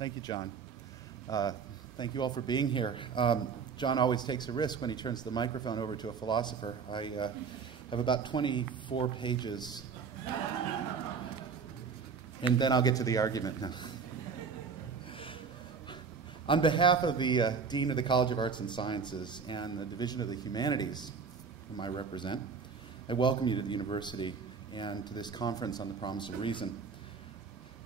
Thank you, John. Thank you all for being here. John always takes a risk when he turns the microphone over to a philosopher. I have about 24 pages, and then I'll get to the argument now. On behalf of the Dean of the College of Arts and Sciences and the Division of the Humanities, whom I represent, I welcome you to the university and to this conference on the promise of reason.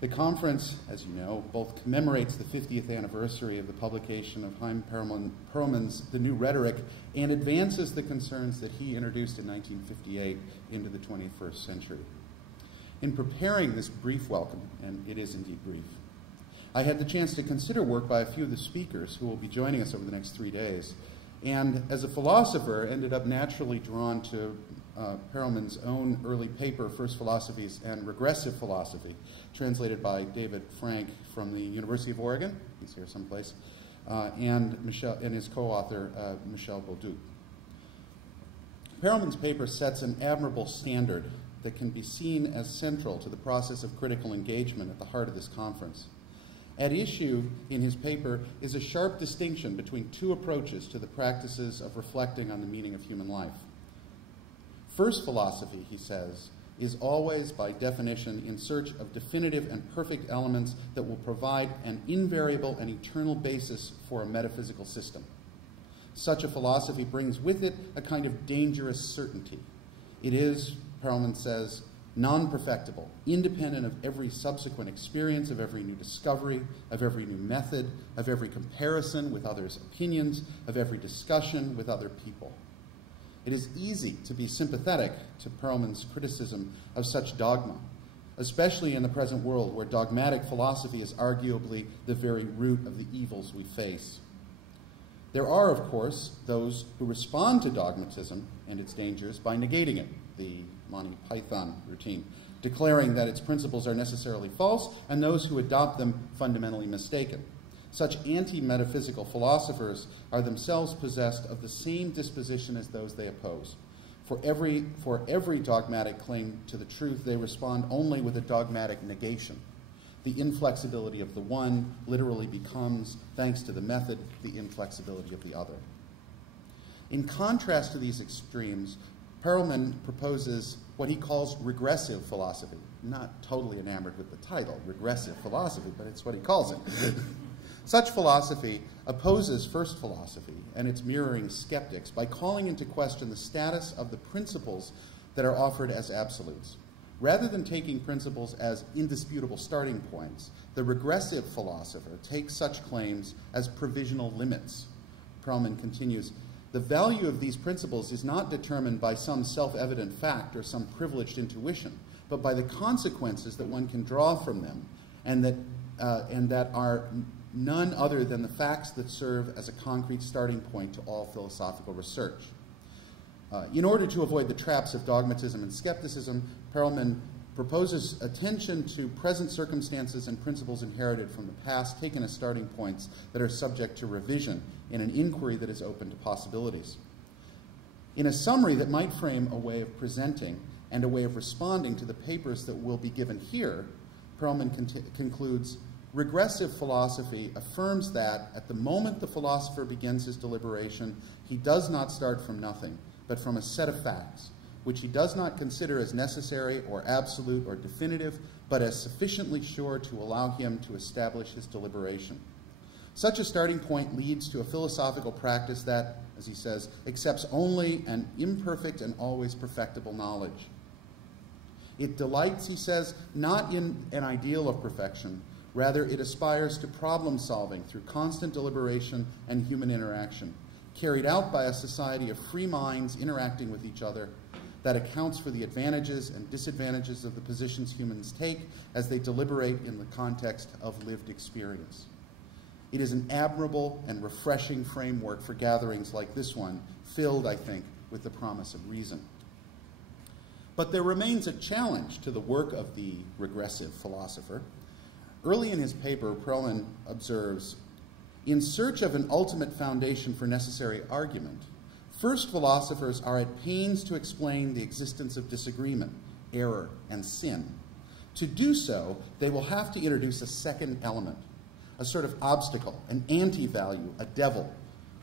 The conference, as you know, both commemorates the 50th anniversary of the publication of Chaim Perelman's The New Rhetoric and advances the concerns that he introduced in 1958 into the 21st century. In preparing this brief welcome, and it is indeed brief, I had the chance to consider work by a few of the speakers who will be joining us over the next 3 days, and as a philosopher ended up naturally drawn to Perelman's own early paper, First Philosophies and Regressive Philosophy, translated by David Frank from the University of Oregon, he's here someplace, and his co-author, Michel Bolduc. Perelman's paper sets an admirable standard that can be seen as central to the process of critical engagement at the heart of this conference. At issue in his paper is a sharp distinction between two approaches to the practices of reflecting on the meaning of human life. First philosophy, he says, is always, by definition, in search of definitive and perfect elements that will provide an invariable and eternal basis for a metaphysical system. Such a philosophy brings with it a kind of dangerous certainty. It is, Perelman says, non-perfectible, independent of every subsequent experience, of every new discovery, of every new method, of every comparison with others' opinions, of every discussion with other people. It is easy to be sympathetic to Perelman's criticism of such dogma, especially in the present world where dogmatic philosophy is arguably the very root of the evils we face. There are, of course, those who respond to dogmatism and its dangers by negating it, the Monty Python routine, declaring that its principles are necessarily false, and those who adopt them fundamentally mistaken. Such anti-metaphysical philosophers are themselves possessed of the same disposition as those they oppose. For every dogmatic claim to the truth, they respond only with a dogmatic negation. The inflexibility of the one literally becomes, thanks to the method, the inflexibility of the other. In contrast to these extremes, Perelman proposes what he calls regressive philosophy. I'm not totally enamored with the title, regressive philosophy, but it's what he calls it. Such philosophy opposes first philosophy and its mirroring skeptics by calling into question the status of the principles that are offered as absolutes. Rather than taking principles as indisputable starting points, the regressive philosopher takes such claims as provisional limits. Perelman continues, the value of these principles is not determined by some self-evident fact or some privileged intuition, but by the consequences that one can draw from them, and that are none other than the facts that serve as a concrete starting point to all philosophical research. In order to avoid the traps of dogmatism and skepticism, Perelman proposes attention to present circumstances and principles inherited from the past, taken as starting points that are subject to revision in an inquiry that is open to possibilities. In a summary that might frame a way of presenting and a way of responding to the papers that will be given here, Perelman concludes, regressive philosophy affirms that at the moment the philosopher begins his deliberation, he does not start from nothing, but from a set of facts, which he does not consider as necessary or absolute or definitive, but as sufficiently sure to allow him to establish his deliberation. Such a starting point leads to a philosophical practice that, as he says, accepts only an imperfect and always perfectible knowledge. It delights, he says, not in an ideal of perfection, rather it aspires to problem solving through constant deliberation and human interaction, carried out by a society of free minds interacting with each other that accounts for the advantages and disadvantages of the positions humans take as they deliberate in the context of lived experience. It is an admirable and refreshing framework for gatherings like this one, filled, I think, with the promise of reason. But there remains a challenge to the work of the regressive philosopher. Early in his paper, Perelman observes, in search of an ultimate foundation for necessary argument, first philosophers are at pains to explain the existence of disagreement, error, and sin. To do so, they will have to introduce a second element, a sort of obstacle, an anti-value, a devil,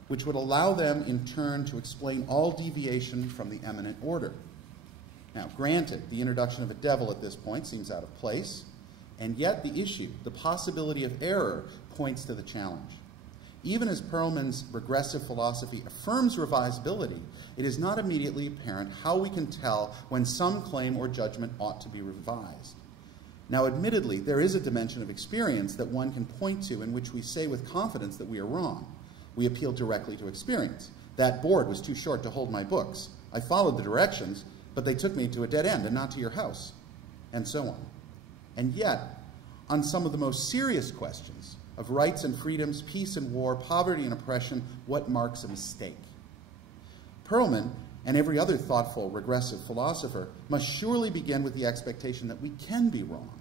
which would allow them in turn to explain all deviation from the eminent order. Now, granted, the introduction of a devil at this point seems out of place, and yet the issue, the possibility of error, points to the challenge. Even as Perelman's regressive philosophy affirms revisability, it is not immediately apparent how we can tell when some claim or judgment ought to be revised. Now, admittedly, there is a dimension of experience that one can point to in which we say with confidence that we are wrong. We appeal directly to experience. That board was too short to hold my books. I followed the directions, but they took me to a dead end and not to your house, and so on. And yet, on some of the most serious questions of rights and freedoms, peace and war, poverty and oppression, what marks a mistake? Perelman, and every other thoughtful regressive philosopher, must surely begin with the expectation that we can be wrong.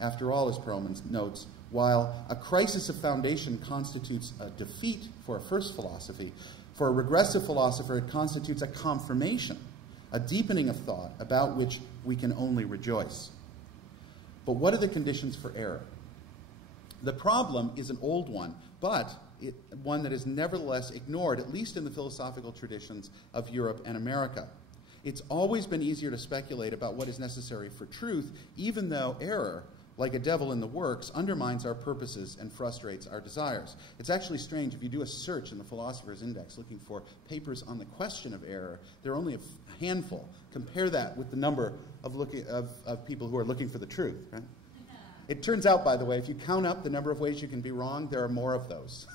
After all, as Perelman notes, while a crisis of foundation constitutes a defeat for a first philosophy, for a regressive philosopher it constitutes a confirmation, a deepening of thought about which we can only rejoice. But what are the conditions for error? The problem is an old one, but one that is nevertheless ignored, at least in the philosophical traditions of Europe and America. It's always been easier to speculate about what is necessary for truth, even though error, like a devil in the works, undermines our purposes and frustrates our desires. It's actually strange, if you do a search in the Philosopher's Index looking for papers on the question of error, there are only a handful. Compare that with the number of people who are looking for the truth, right? It turns out, by the way, if you count up the number of ways you can be wrong, there are more of those.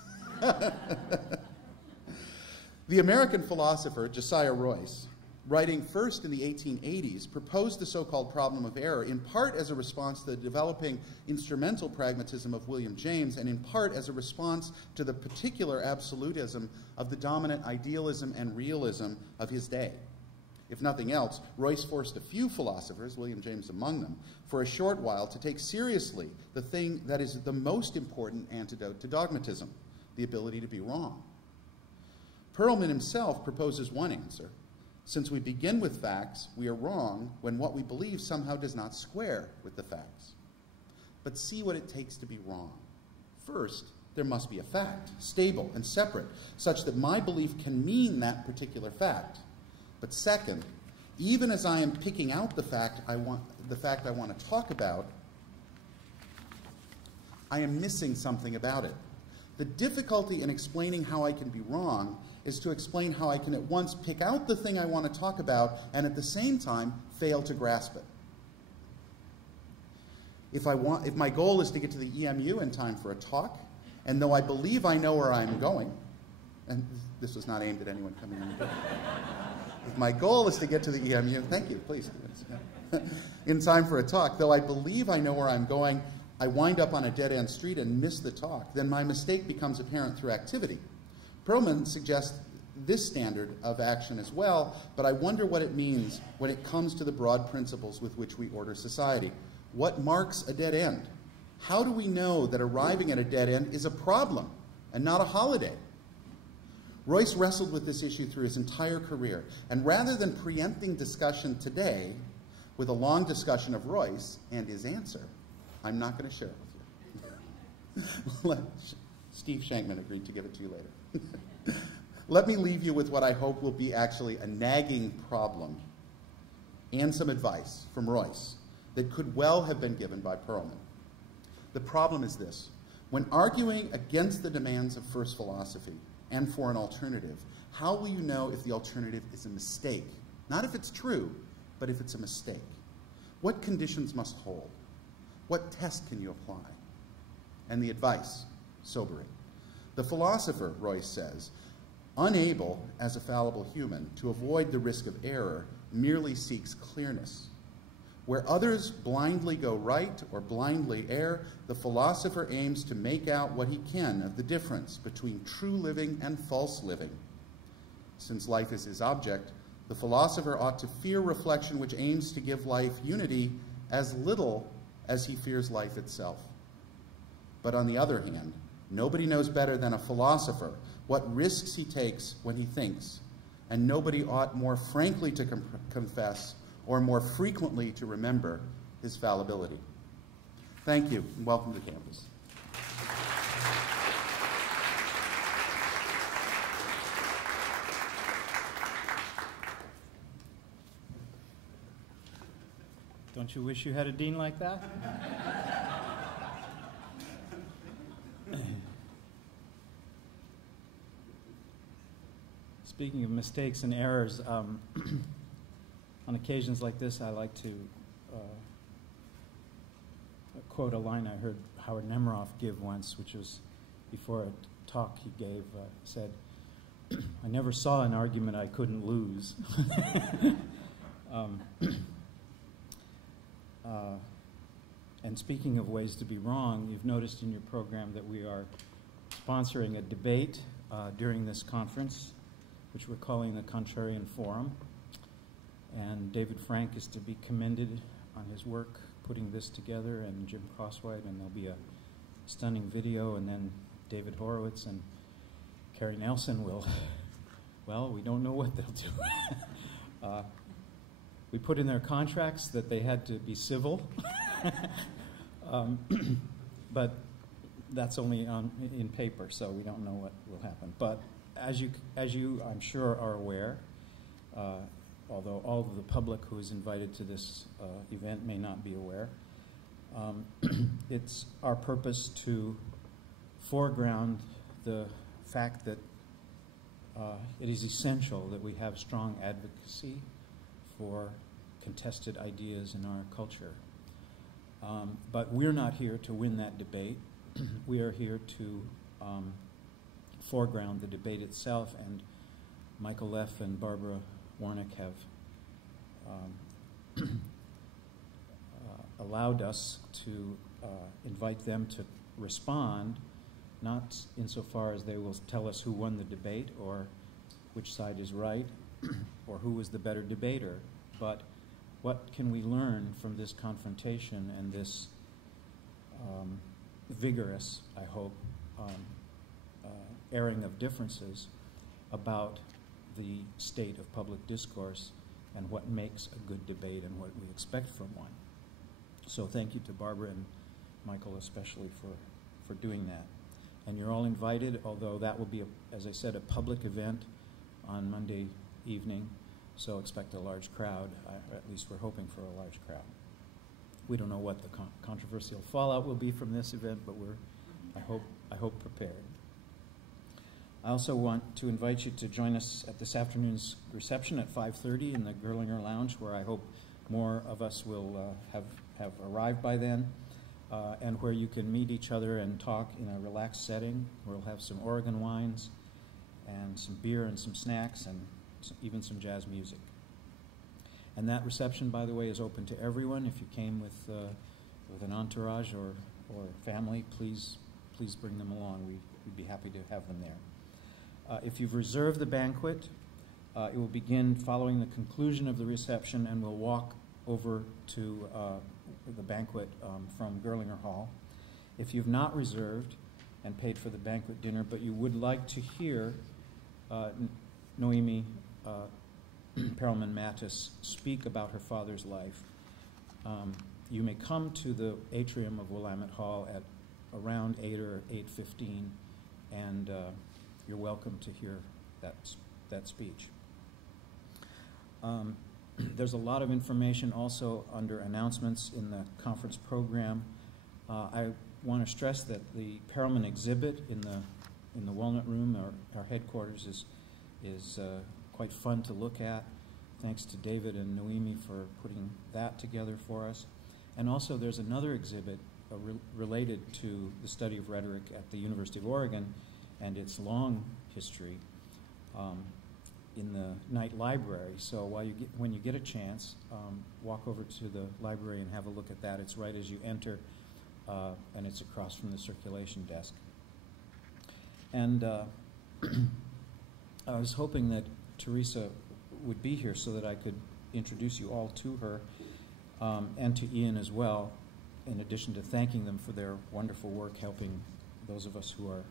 The American philosopher Josiah Royce, writing first in the 1880s, proposed the so-called problem of error in part as a response to the developing instrumental pragmatism of William James, and in part as a response to the particular absolutism of the dominant idealism and realism of his day. If nothing else, Royce forced a few philosophers, William James among them, for a short while to take seriously the thing that is the most important antidote to dogmatism, the ability to be wrong. Perelman himself proposes one answer. Since we begin with facts, we are wrong when what we believe somehow does not square with the facts. But see what it takes to be wrong. First, there must be a fact, stable and separate, such that my belief can mean that particular fact. But second, even as I am picking out the fact I want to talk about, I am missing something about it. The difficulty in explaining how I can be wrong is to explain how I can at once pick out the thing I want to talk about and at the same time fail to grasp it. If my goal is to get to the EMU in time for a talk, and though I believe I know where I'm going, and this was not aimed at anyone coming in the door. If my goal is to get to the EMU, thank you, please. In time for a talk, though I believe I know where I'm going, I wind up on a dead-end street and miss the talk, then my mistake becomes apparent through activity. Perelman suggests this standard of action as well, but I wonder what it means when it comes to the broad principles with which we order society. What marks a dead end? How do we know that arriving at a dead end is a problem and not a holiday? Royce wrestled with this issue through his entire career, and rather than preempting discussion today with a long discussion of Royce and his answer, I'm not going to share it with you. Steve Shankman agreed to give it to you later. Let me leave you with what I hope will be actually a nagging problem and some advice from Royce that could well have been given by Perelman. The problem is this. When arguing against the demands of first philosophy and for an alternative, how will you know if the alternative is a mistake? Not if it's true, but if it's a mistake. What conditions must hold? What test can you apply? And the advice, sobering. The philosopher, Royce says, unable, as a fallible human, to avoid the risk of error, merely seeks clearness. Where others blindly go right or blindly err, the philosopher aims to make out what he can of the difference between true living and false living. Since life is his object, the philosopher ought to fear reflection which aims to give life unity as little as he fears life itself. But on the other hand, nobody knows better than a philosopher what risks he takes when he thinks, and nobody ought more frankly to confess or more frequently to remember his fallibility. Thank you, and welcome to campus. Don't you wish you had a dean like that? Speaking of mistakes and errors, on occasions like this, I like to quote a line I heard Howard Nemeroff give once, which was before a talk he gave, said, "I never saw an argument I couldn't lose." And speaking of ways to be wrong, you've noticed in your program that we are sponsoring a debate during this conference, which we're calling the Contrarian Forum. And David Frank is to be commended on his work putting this together, and Jim Crosswhite, and there'll be a stunning video, and then David Horowitz and Carrie Nelson will, well, we don't know what they'll do. We put in their contracts that they had to be civil, but that's only in paper, so we don't know what will happen. But as you I'm sure, are aware, although all of the public who is invited to this event may not be aware, it's our purpose to foreground the fact that it is essential that we have strong advocacy for contested ideas in our culture. But we're not here to win that debate. We are here to foreground the debate itself, and Michael Leff and Barbara Warnick have allowed us to invite them to respond, not insofar as they will tell us who won the debate or which side is right or who was the better debater, but what can we learn from this confrontation and this vigorous, I hope, airing of differences about the state of public discourse and what makes a good debate and what we expect from one. So thank you to Barbara and Michael especially for doing that. And you're all invited, although that will be, as I said, a public event on Monday evening, so expect a large crowd. At least we're hoping for a large crowd. We don't know what the controversial fallout will be from this event, but we're, I hope prepared. I also want to invite you to join us at this afternoon's reception at 5:30 in the Gerlinger Lounge, where I hope more of us will have arrived by then, and where you can meet each other and talk in a relaxed setting. We'll have some Oregon wines and some beer and some snacks and even some jazz music. And that reception, by the way, is open to everyone. If you came with an entourage or family, please bring them along. We'd be happy to have them there. If you've reserved the banquet, it will begin following the conclusion of the reception, and we'll walk over to the banquet from Gerlinger Hall. If you've not reserved and paid for the banquet dinner, but you would like to hear Noemi Perelman Mattis speak about her father's life, you may come to the atrium of Willamette Hall at around 8 or 8:15, and you're welcome to hear that speech. There's a lot of information also under announcements in the conference program. I want to stress that the Perelman exhibit in the Walnut Room, our headquarters, is quite fun to look at. Thanks to David and Noemi for putting that together for us. And also there's another exhibit related to the study of rhetoric at the University of Oregon and its long history in the night library. So when you get a chance, walk over to the library and have a look at that. It's right as you enter, and it's across from the circulation desk. And I was hoping that Teresa would be here so that I could introduce you all to her, and to Ian as well, in addition to thanking them for their wonderful work helping those of us who have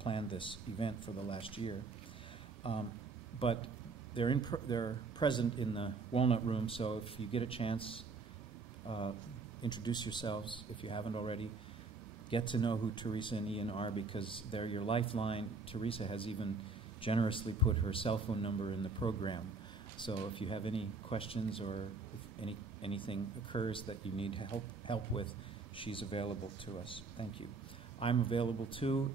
planned this event for the last year. But they're present in the Walnut Room, so if you get a chance, introduce yourselves if you haven't already. Get to know who Teresa and Ian are, because they're your lifeline. Teresa has even generously put her cell phone number in the program. So if you have any questions or anything occurs that you need help with, she's available to us. Thank you. I'm available too.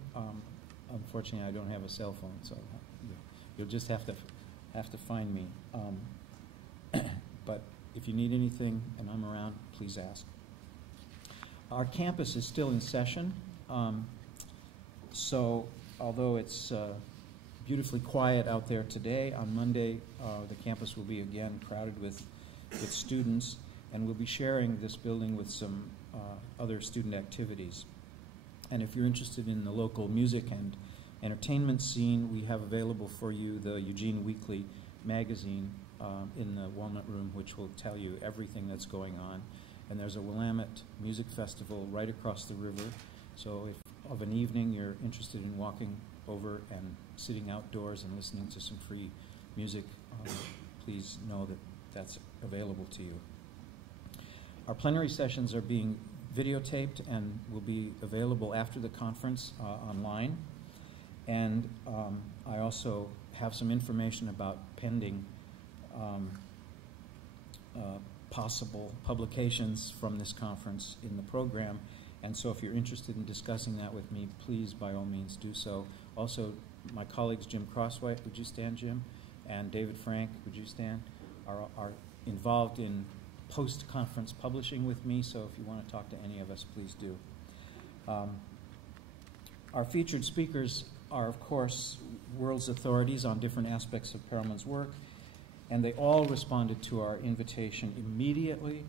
Unfortunately, I don't have a cell phone, so you'll just have to find me. But if you need anything and I'm around, please ask. Our campus is still in session, so although it's beautifully quiet out there today, on Monday the campus will be again crowded with students, and we'll be sharing this building with some other student activities. And if you're interested in the local music and entertainment scene, we have available for you the Eugene Weekly magazine in the Walnut Room, which will tell you everything that's going on. And there's a Willamette Music Festival right across the river, so if of an evening you're interested in walking over and sitting outdoors and listening to some free music, please know that that's available to you. Our plenary sessions are being videotaped and will be available after the conference online. And I also have some information about pending possible publications from this conference in the program. And so if you're interested in discussing that with me, please, by all means, do so. Also, my colleagues, Jim Crosswhite, would you stand, Jim? And David Frank, would you stand? Are involved in post-conference publishing with me, so if you want to talk to any of us, please do. Our featured speakers are, of course, world's authorities on different aspects of Perelman's work, and they all responded to our invitation immediately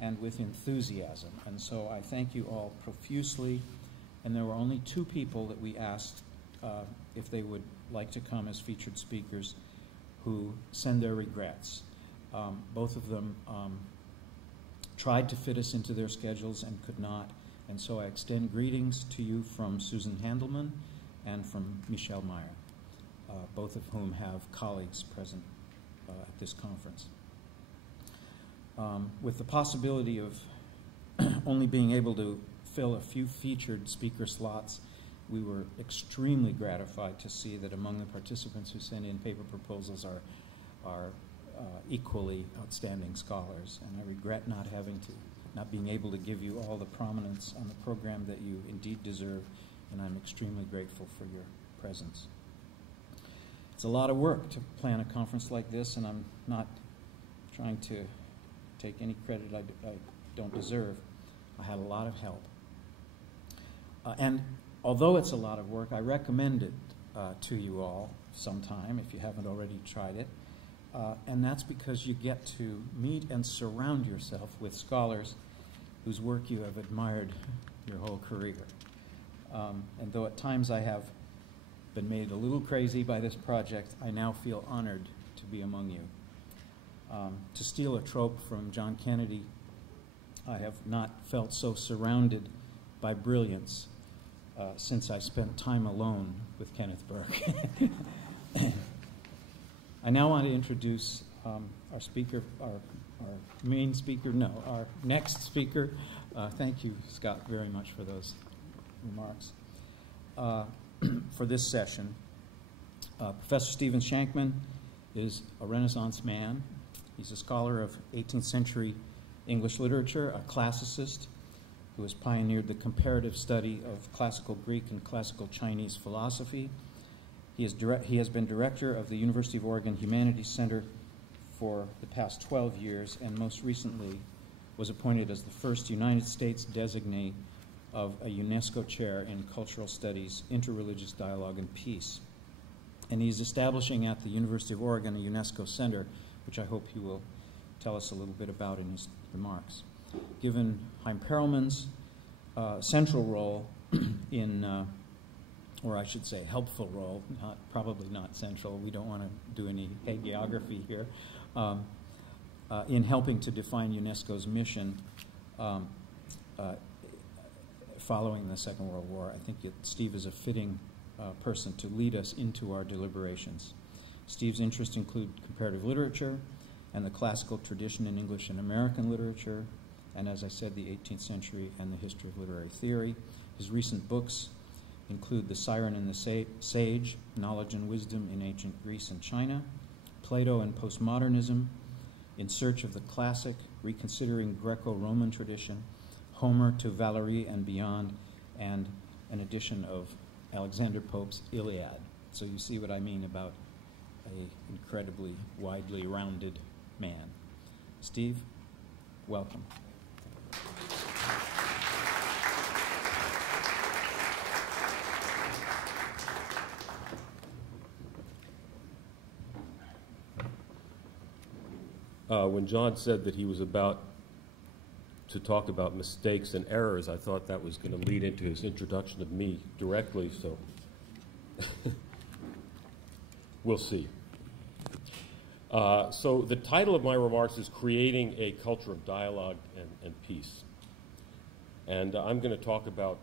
and with enthusiasm. And so I thank you all profusely. And there were only 2 people that we asked if they would like to come as featured speakers who send their regrets. Both of them tried to fit us into their schedules and could not. And so I extend greetings to you from Susan Handelman and from Michelle Meyer, both of whom have colleagues present at this conference. With the possibility of only being able to fill a few featured speaker slots, we were extremely gratified to see that among the participants who sent in paper proposals are equally outstanding scholars, and I regret not being able to give you all the prominence on the program that you indeed deserve, and I'm extremely grateful for your presence. It's a lot of work to plan a conference like this, and I'm not trying to take any credit I don't deserve. I had a lot of help. And although it's a lot of work, I recommend it to you all sometime if you haven't already tried it. And that's because you get to meet and surround yourself with scholars whose work you have admired your whole career. And though at times I have been made a little crazy by this project, I now feel honored to be among you. To steal a trope from John Kennedy, I have not felt so surrounded by brilliance since I spent time alone with Kenneth Burke. I now want to introduce our speaker, our main speaker, our next speaker. Thank you, Scott, very much for those remarks. For this session, Professor Stephen Shankman is a Renaissance man. He's a scholar of 18th century English literature, a classicist who has pioneered the comparative study of classical Greek and classical Chinese philosophy. He has been director of the University of Oregon Humanities Center for the past 12 years, and most recently was appointed as the first United States designee of a UNESCO chair in cultural studies, interreligious dialogue, and peace. And he's establishing at the University of Oregon a UNESCO center, which I hope he will tell us a little bit about in his remarks. Given Chaim Perelman's central role in, or I should say helpful role, probably not central, we don't want to do any hagiography here, in helping to define UNESCO's mission following the Second World War. I think Steve is a fitting person to lead us into our deliberations. Steve's interests include comparative literature and the classical tradition in English and American literature, and as I said, the 18th century and the history of literary theory. His recent books include The Siren and the Sage, Knowledge and Wisdom in Ancient Greece and China, Plato and Postmodernism, In Search of the Classic, Reconsidering Greco-Roman Tradition, Homer to Valerie and Beyond, and an edition of Alexander Pope's Iliad. So you see what I mean about an incredibly widely rounded man. Steve, welcome. When John said that he was about to talk about mistakes and errors, I thought that was going to lead into his introduction of me directly, so we'll see. So the title of my remarks is Creating a Culture of Dialogue and Peace. And I'm going to talk about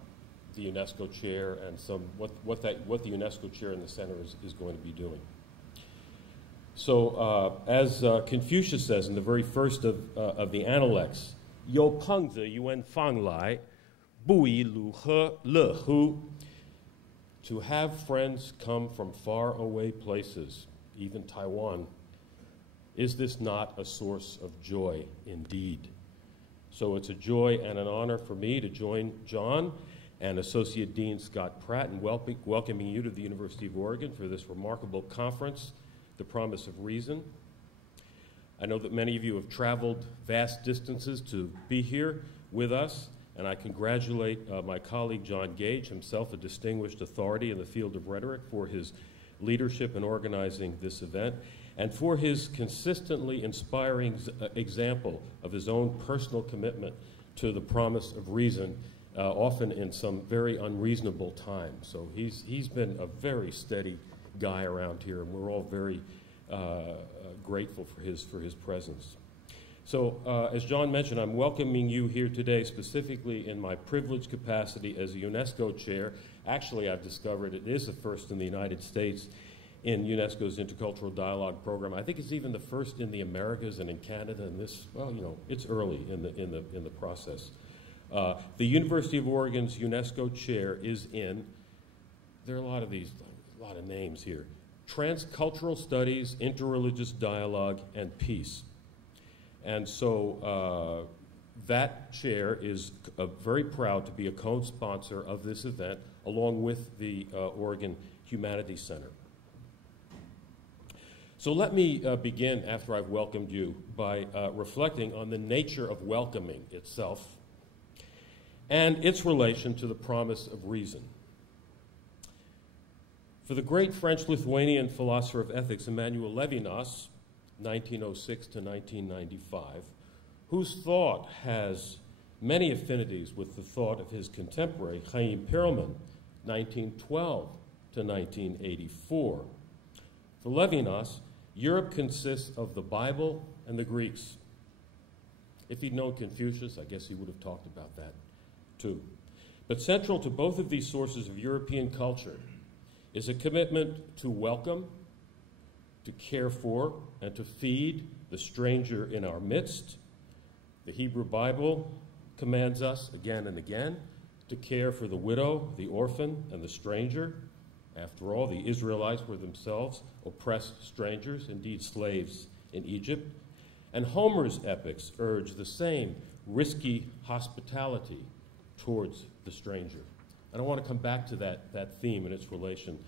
the UNESCO chair and what the UNESCO chair in the center is going to be doing. So as Confucius says in the very first of the Analects, 有朋自远方来，不亦乐乎? To have friends come from far away places, even Taiwan, is this not a source of joy indeed? So it's a joy and an honor for me to join John and Associate Dean Scott Pratt in welcoming you to the University of Oregon for this remarkable conference, The Promise of Reason. I know that many of you have traveled vast distances to be here with us, and I congratulate my colleague John Gage, himself a distinguished authority in the field of rhetoric, for his leadership in organizing this event, and for his consistently inspiring example of his own personal commitment to the promise of reason, often in some very unreasonable times. So he's been a very steady guy around here, and we're all very grateful for his presence. So, as John mentioned, I'm welcoming you here today specifically in my privileged capacity as a UNESCO chair. Actually, I've discovered it is the first in the United States in UNESCO's Intercultural Dialogue program. I think it's even the first in the Americas and in Canada. And this, well, you know, it's early in the process. The University of Oregon's UNESCO chair is in. There are a lot of names here. Transcultural Studies, Interreligious Dialogue, and Peace. And so that chair is very proud to be a co-sponsor of this event, along with the Oregon Humanities Center. So let me begin, after I've welcomed you, by reflecting on the nature of welcoming itself and its relation to the promise of reason. For the great French-Lithuanian philosopher of ethics, Emmanuel Levinas, 1906 to 1995, whose thought has many affinities with the thought of his contemporary, Chaim Perelman, 1912 to 1984. For Levinas, Europe consists of the Bible and the Greeks. If he'd known Confucius, I guess he would have talked about that too. But central to both of these sources of European culture is a commitment to welcome, to care for, and to feed the stranger in our midst. The Hebrew Bible commands us again and again to care for the widow, the orphan, and the stranger. After all, the Israelites were themselves oppressed strangers, indeed slaves in Egypt. And Homer's epics urge the same risky hospitality towards the stranger. And I want to come back to that theme and its relation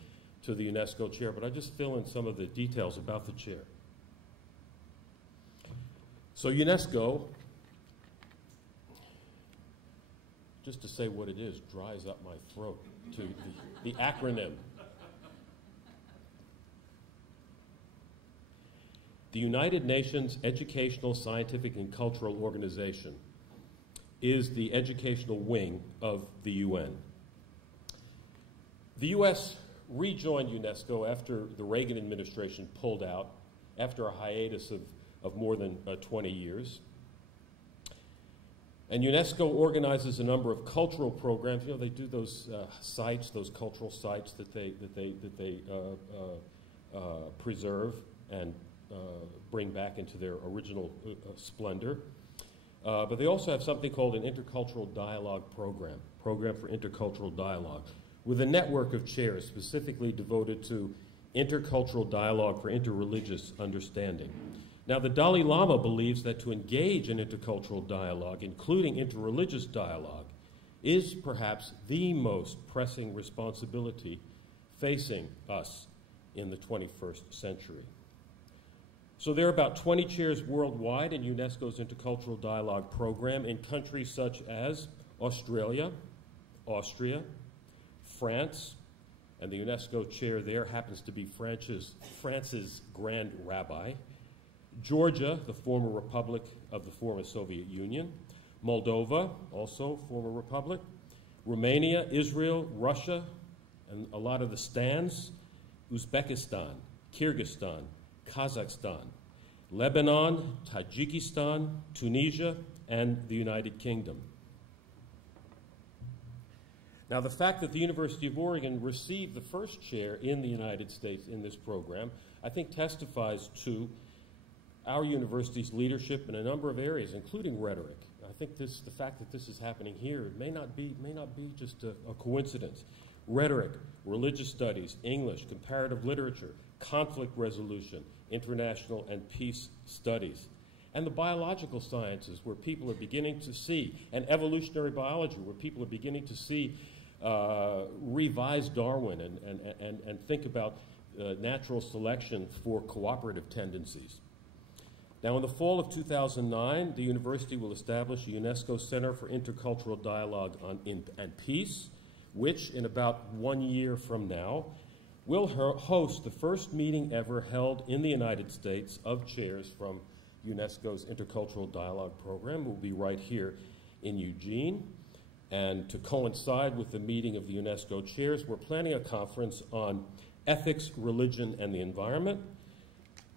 to the UNESCO chair, but I just fill in some of the details about the chair. So UNESCO, just to say what it is, dries up my throat to the acronym. The United Nations Educational, Scientific, and Cultural Organization is the educational wing of the UN. The U.S. rejoined UNESCO after the Reagan administration pulled out, after a hiatus of more than 20 years. And UNESCO organizes a number of cultural programs. You know, they do those sites, those cultural sites that they preserve and bring back into their original splendor. But they also have something called an intercultural dialogue program for intercultural dialogue, with a network of chairs specifically devoted to intercultural dialogue for interreligious understanding. Now, the Dalai Lama believes that to engage in intercultural dialogue, including interreligious dialogue, is perhaps the most pressing responsibility facing us in the 21st century. So there are about 20 chairs worldwide in UNESCO's Intercultural Dialogue Program in countries such as Australia, Austria, France, and the UNESCO chair there happens to be France's Grand Rabbi, Georgia, the former republic of the former Soviet Union, Moldova, also former republic, Romania, Israel, Russia, and a lot of the stands, Uzbekistan, Kyrgyzstan, Kazakhstan, Lebanon, Tajikistan, Tunisia, and the United Kingdom. Now, the fact that the University of Oregon received the first chair in the United States in this program, I think testifies to our university's leadership in a number of areas, including rhetoric. I think the fact that this is happening here may not be just a coincidence. Rhetoric, religious studies, English, comparative literature, conflict resolution, international and peace studies, and the biological sciences, where people are beginning to see, and evolutionary biology, where people are beginning to see revise Darwin and think about natural selection for cooperative tendencies. Now, in the fall of 2009, the university will establish a UNESCO Center for Intercultural Dialogue and Peace, which, in about 1 year from now, will host the first meeting ever held in the United States of chairs from UNESCO's Intercultural Dialogue Program. It will be right here in Eugene. And to coincide with the meeting of the UNESCO chairs, we're planning a conference on ethics, religion, and the environment.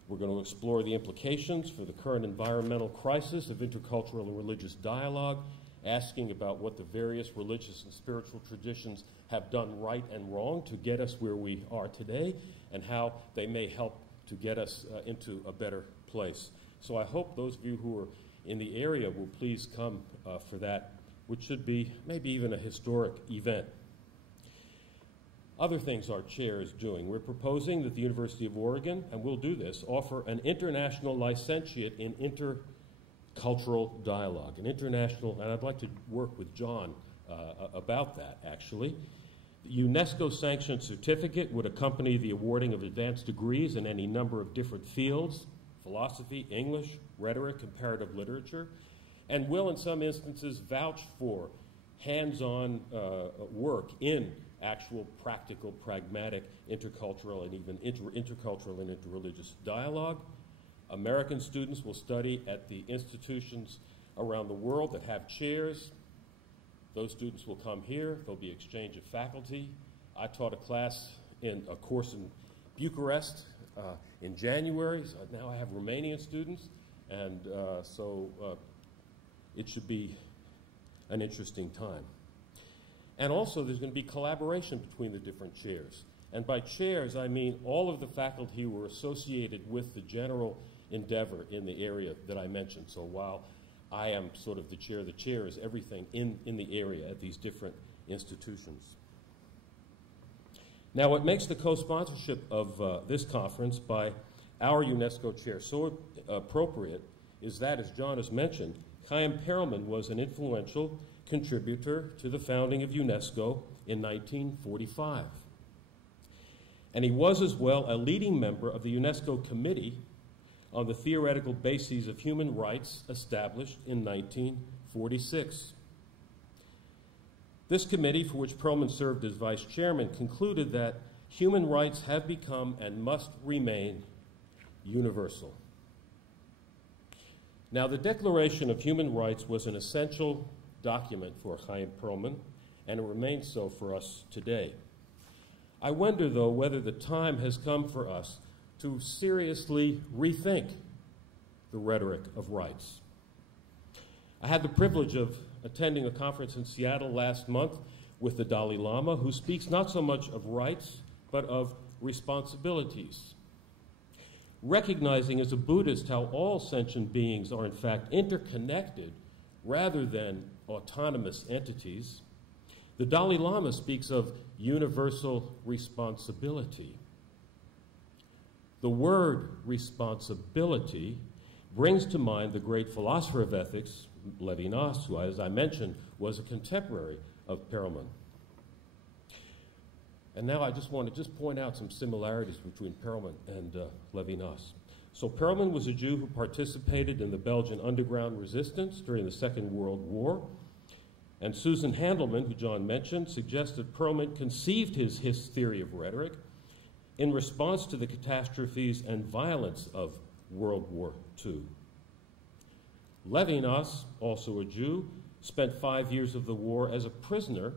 We're going to explore the implications for the current environmental crisis of intercultural and religious dialogue, asking about what the various religious and spiritual traditions have done right and wrong to get us where we are today, and how they may help to get us into a better place. So I hope those of you who are in the area will please come for that, which should be maybe even a historic event. Other things our chair is doing. We're proposing that the University of Oregon, and we'll do this, offer an international licentiate in intercultural dialogue, an international, and I'd like to work with John about that, actually. The UNESCO-sanctioned certificate would accompany the awarding of advanced degrees in any number of different fields, philosophy, English, rhetoric, comparative literature, and will in some instances vouch for hands-on work in actual practical, pragmatic, intercultural, and even intercultural and interreligious dialogue. American students will study at the institutions around the world that have chairs. Those students will come here. There'll be exchange of faculty. I taught a course in Bucharest in January. So now I have Romanian students, and it should be an interesting time. And also, there's going to be collaboration between the different chairs. And by chairs, I mean all of the faculty who are associated with the general endeavor in the area that I mentioned. So while I am sort of the chair is everything in the area at these different institutions. Now, what makes the co-sponsorship of this conference by our UNESCO chair so appropriate is that, as John has mentioned, Chaim Perelman was an influential contributor to the founding of UNESCO in 1945. And he was as well a leading member of the UNESCO Committee on the Theoretical Bases of Human Rights established in 1946. This committee, for which Perelman served as vice chairman, concluded that human rights have become and must remain universal. Now, the Declaration of Human Rights was an essential document for Chaim Perelman, and it remains so for us today. I wonder, though, whether the time has come for us to seriously rethink the rhetoric of rights. I had the privilege of attending a conference in Seattle last month with the Dalai Lama, who speaks not so much of rights, but of responsibilities. Recognizing as a Buddhist how all sentient beings are in fact interconnected rather than autonomous entities, the Dalai Lama speaks of universal responsibility. The word responsibility brings to mind the great philosopher of ethics, Levinas, who, as I mentioned, was a contemporary of Perelman. And now I just want to point out some similarities between Perelman and Levinas. So Perelman was a Jew who participated in the Belgian underground resistance during the Second World War. And Susan Handelman, who John mentioned, suggested Perelman conceived his theory of rhetoric in response to the catastrophes and violence of World War II. Levinas, also a Jew, spent 5 years of the war as a prisoner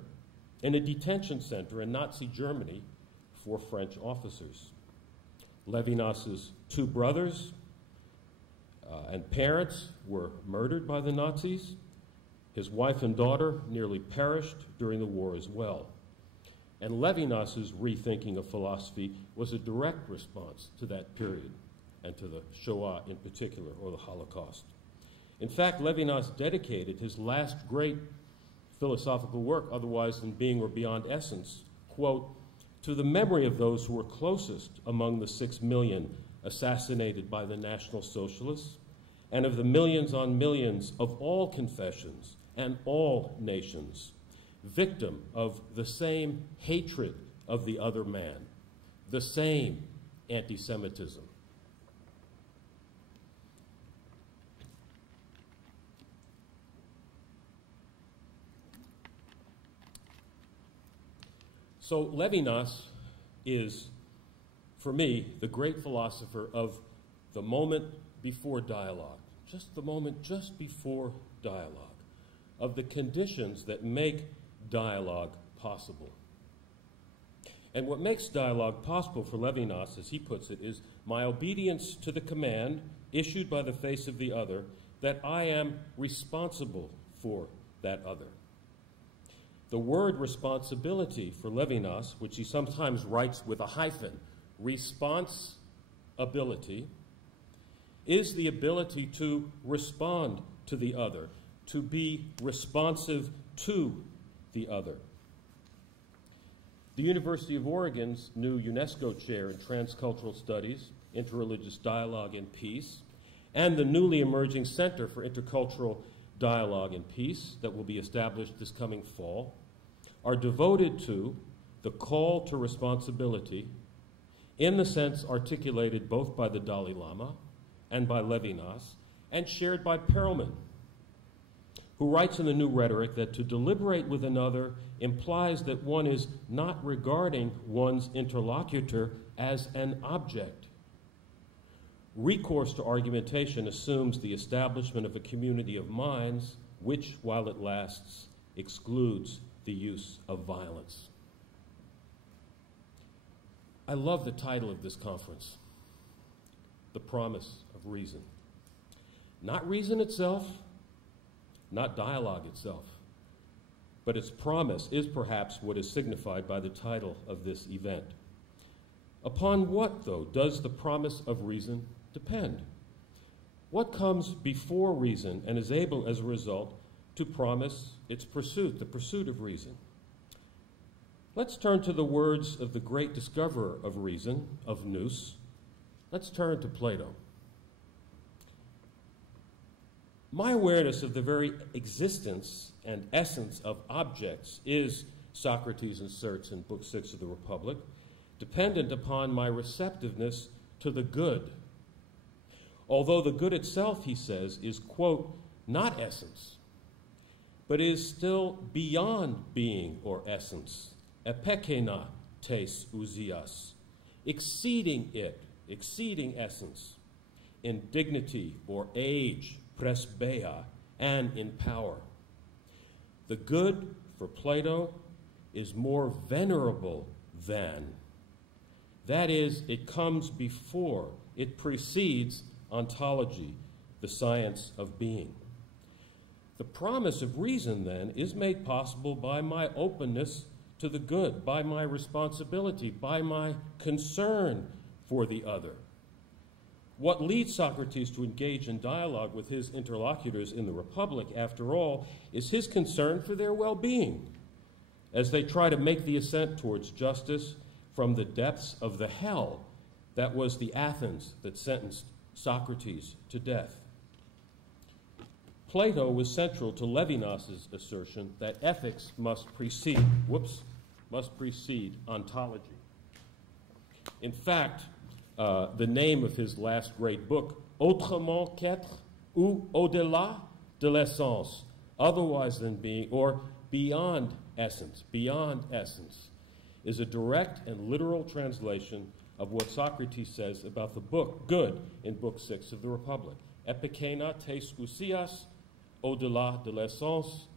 in a detention center in Nazi Germany for French officers. Levinas's 2 brothers and parents were murdered by the Nazis. His wife and daughter nearly perished during the war as well. And Levinas's rethinking of philosophy was a direct response to that period and to the Shoah in particular, or the Holocaust. In fact, Levinas dedicated his last great philosophical work, Otherwise Than Being or Beyond Essence, quote, to the memory of those who were closest among the 6 million assassinated by the National Socialists, and of the millions on millions of all confessions and all nations, victim of the same hatred of the other man, the same anti-Semitism. So Levinas is, for me, the great philosopher of the moment before dialogue, just the moment just before dialogue, of the conditions that make dialogue possible. And what makes dialogue possible for Levinas, as he puts it, is my obedience to the command issued by the face of the other that I am responsible for that other. The word responsibility for Levinas, which he sometimes writes with a hyphen, response-ability, is the ability to respond to the other, to be responsive to the other. The University of Oregon's new UNESCO chair in Transcultural Studies, Interreligious Dialogue and Peace, and the newly emerging Center for Intercultural Dialogue and Peace that will be established this coming fall are devoted to the call to responsibility in the sense articulated both by the Dalai Lama and by Levinas and shared by Perelman, who writes in the New Rhetoric that to deliberate with another implies that one is not regarding one's interlocutor as an object. Recourse to argumentation assumes the establishment of a community of minds which, while it lasts, excludes the use of violence. I love the title of this conference, The Promise of Reason. Not reason itself, not dialogue itself, but its promise is perhaps what is signified by the title of this event. Upon what, though, does the promise of reason depend? What comes before reason and is able, as a result, to promise its pursuit, the pursuit of reason? Let's turn to the words of the great discoverer of reason, of nous. Let's turn to Plato. My awareness of the very existence and essence of objects is, Socrates asserts in Book 6 of the Republic, dependent upon my receptiveness to the good. Although the good itself, he says, is, quote, not essence, but is still beyond being or essence, epekena tes ousias, exceeding it, exceeding essence, in dignity or age, presbeia, and in power. The good, for Plato, is more venerable than. That is, it comes before, it precedes ontology, the science of being. The promise of reason, then, is made possible by my openness to the good, by my responsibility, by my concern for the other. What leads Socrates to engage in dialogue with his interlocutors in the Republic, after all, is his concern for their well-being, as they try to make the ascent towards justice from the depths of the hell that was the Athens that sentenced Socrates to death. Plato was central to Levinas's assertion that ethics must precede ontology. In fact, the name of his last great book, Autrement qu'être ou au-delà de l'essence, otherwise than being, or beyond essence, is a direct and literal translation of what Socrates says about the book, good, in Book 6 of the Republic. Epikena tes ousias, au-delà de l'essence,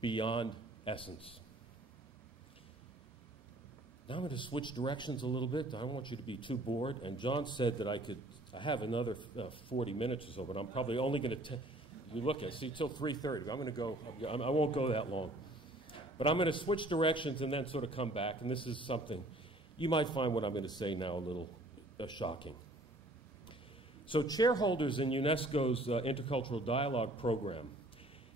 beyond essence. Now I'm going to switch directions a little bit. I don't want you to be too bored. And John said that I have another 40 minutes or so, but I'm probably only going to you look at, see, till 3:30. I'm going to go, I won't go that long. But I'm going to switch directions and then sort of come back. And this is something, you might find what I'm going to say now a little shocking. So chairholders in UNESCO's Intercultural Dialogue Program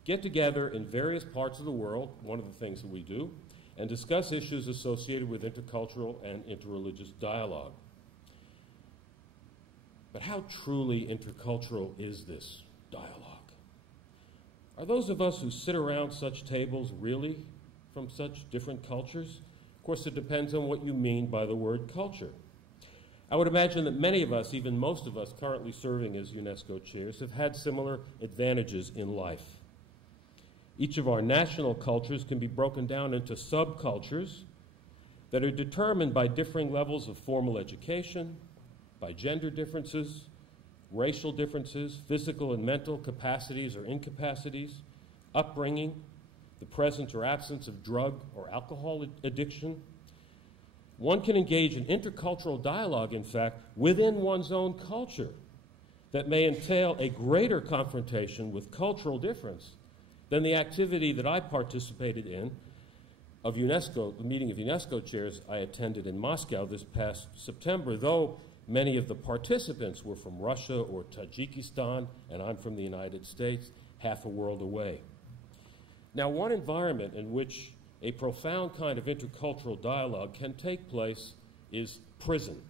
get together in various parts of the world, one of the things that we do, and discuss issues associated with intercultural and interreligious dialogue. But how truly intercultural is this dialogue? Are those of us who sit around such tables really from such different cultures? Of course, it depends on what you mean by the word culture. I would imagine that many of us, even most of us currently serving as UNESCO chairs, have had similar advantages in life. Each of our national cultures can be broken down into subcultures that are determined by differing levels of formal education, by gender differences, racial differences, physical and mental capacities or incapacities, upbringing, the presence or absence of drug or alcohol addiction. One can engage in intercultural dialogue, in fact, within one's own culture that may entail a greater confrontation with cultural difference than the activity that I participated in of UNESCO, the meeting of UNESCO chairs I attended in Moscow this past September, though many of the participants were from Russia or Tajikistan, and I'm from the United States, half a world away. Now, one environment in which a profound kind of intercultural dialogue can take place is prison.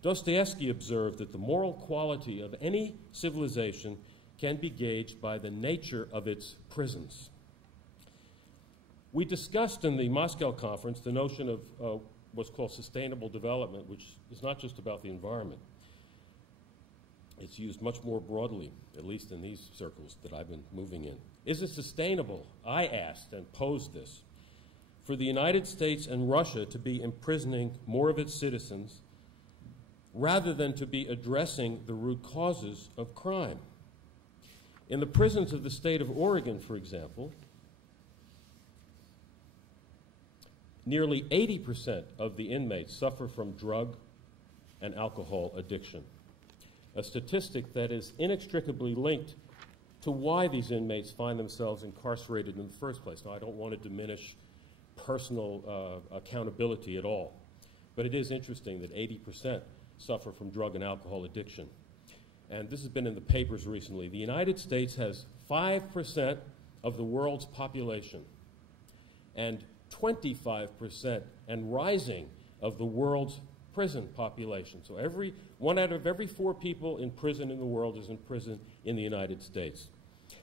Dostoevsky observed that the moral quality of any civilization can be gauged by the nature of its prisons. We discussed in the Moscow conference the notion of what's called sustainable development, which is not just about the environment. It's used much more broadly, at least in these circles that I've been moving in. Is it sustainable, I asked and posed this, for the United States and Russia to be imprisoning more of its citizens rather than to be addressing the root causes of crime? In the prisons of the state of Oregon, for example, nearly 80% of the inmates suffer from drug and alcohol addiction, a statistic that is inextricably linked to why these inmates find themselves incarcerated in the first place. Now, I don't want to diminish personal accountability at all, but it is interesting that 80% suffer from drug and alcohol addiction. And this has been in the papers recently. The United States has 5% of the world's population and 25% and rising of the world's prison population. So one out of every 4 people in prison in the world is in prison in the United States.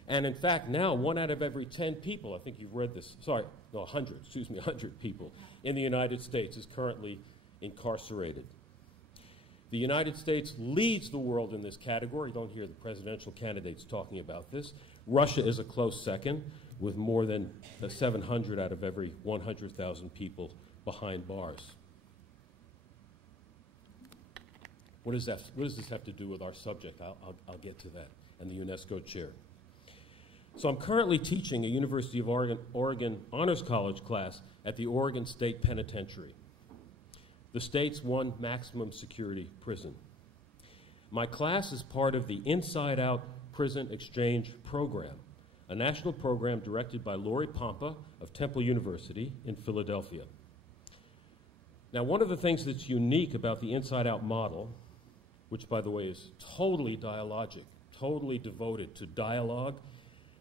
And in fact, now 1 out of every 10 people, I think you've read this, 100 people in the United States is currently incarcerated. The United States leads the world in this category. You don't hear the presidential candidates talking about this. Russia is a close second, with more than 700 out of every 100,000 people behind bars. What does this have to do with our subject? I'll get to that, and the UNESCO chair. So I'm currently teaching a University of Oregon Honors College class at the Oregon State Penitentiary, the state's one maximum security prison. My class is part of the Inside Out Prison Exchange Program, a national program directed by Lori Pompa of Temple University in Philadelphia. Now, one of the things that's unique about the Inside Out model, which, by the way, is totally dialogic, totally devoted to dialogue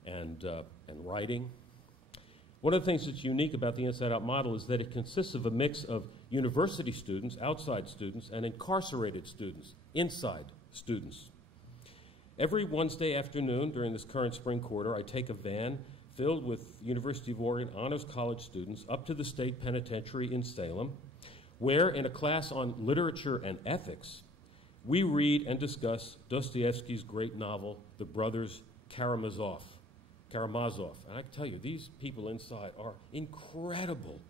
and writing, one of the things that's unique about the Inside Out model is that it consists of a mix of university students, outside students, and incarcerated students, inside students. Every Wednesday afternoon during this current spring quarter, I take a van filled with University of Oregon Honors College students up to the state penitentiary in Salem, where in a class on literature and ethics, we read and discuss Dostoevsky's great novel, The Brothers Karamazov. And I can tell you, these people inside are incredible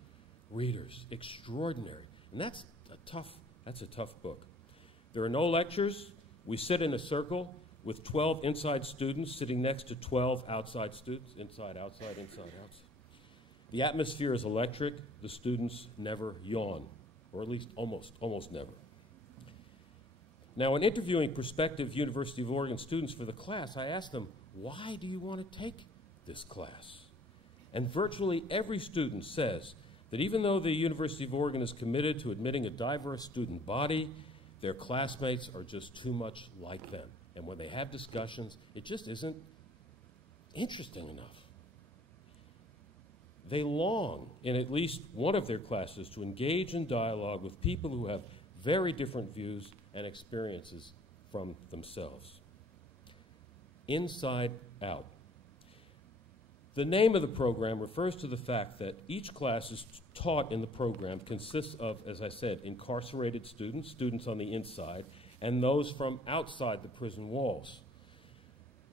readers, extraordinary. And that's a tough book. There are no lectures. We sit in a circle with 12 inside students sitting next to 12 outside students, inside, outside, inside, outside. The atmosphere is electric. The students never yawn, or at least almost never. Now, in interviewing prospective University of Oregon students for the class, I asked them, why do you want to take this class? And virtually every student says that even though the University of Oregon is committed to admitting a diverse student body, their classmates are just too much like them. And when they have discussions, it just isn't interesting enough. They long, in at least one of their classes, to engage in dialogue with people who have very different views and experiences from themselves. Inside Out. The name of the program refers to the fact that each class is taught in the program consists of, as I said, incarcerated students, students on the inside, and those from outside the prison walls.